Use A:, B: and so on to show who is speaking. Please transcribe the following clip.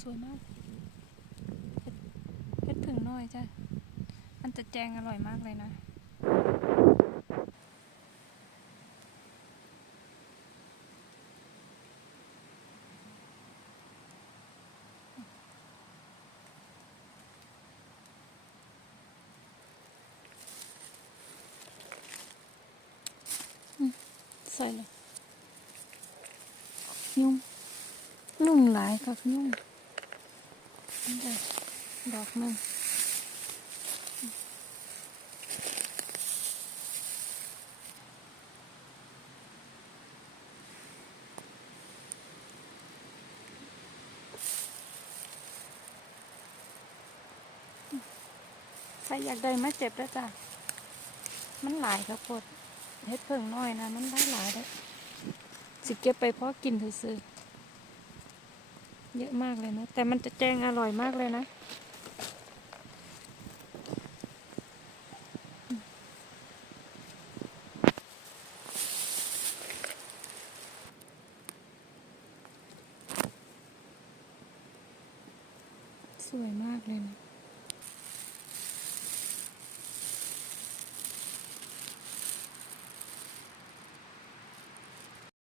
A: สวยมากเห็ดเห็ดผึ่งน้อยจ้ะ มันจะแจงอร่อยมากเลยนะใส่เลยยุ่งยุ่งหลายกับยุ่งนี่เลย ดอกหนึ่งใครอยากได้มาเจ็บแล้วจ้ะ มันหลายครับปดเฮ็ดเพิ่งน้อยนะ มันได้หลายได้สิเก็บไปเพราะกินซื้อ เยอะมากเลยนะ แต่มันจะแจงอร่อยมากเลยนะ สวยมากเลยนะ